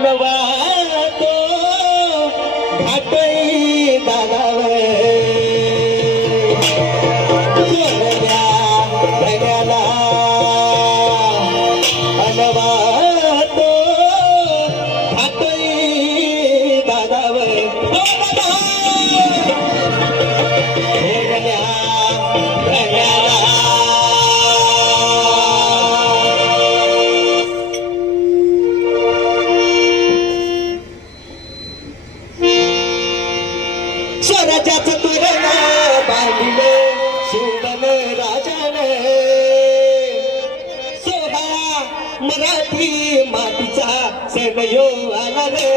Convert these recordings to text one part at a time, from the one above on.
अनवातो घाटई दादावर सोन्या धन्याला अनवातो घाटई दादावर स्वराज्याचं तोरण बांधिले शिवबन राजाने सोहळा मराठी मातीचा सण यो आला रे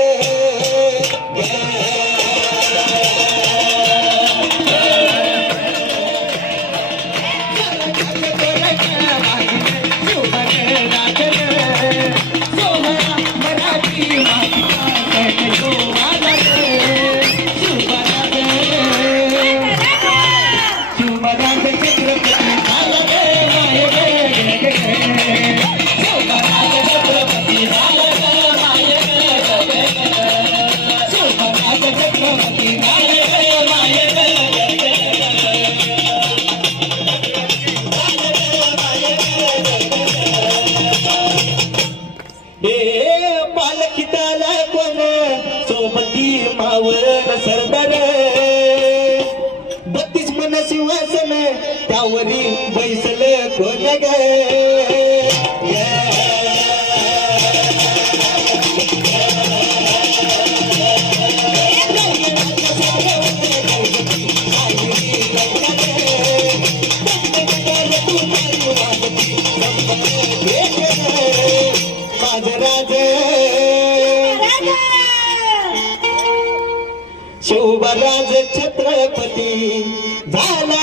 पालखीताला कोण सोबती मावळ सरदार 32 मन सिंहासन त्यावरी बैसल कोण ग शिवराज छत्रपती झाला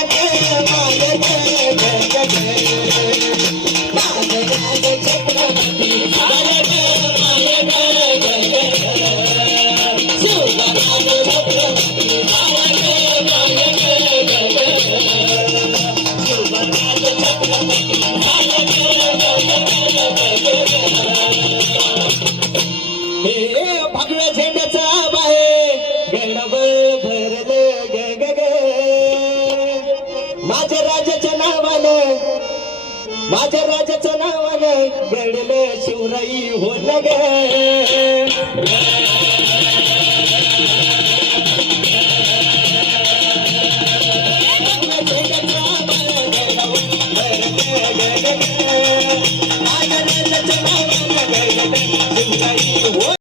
भगव्या झेंड्याचा बाहे गडबड भरलं ग ग माझ्या राजाच्या नावानं घडलं शिवराई हो ग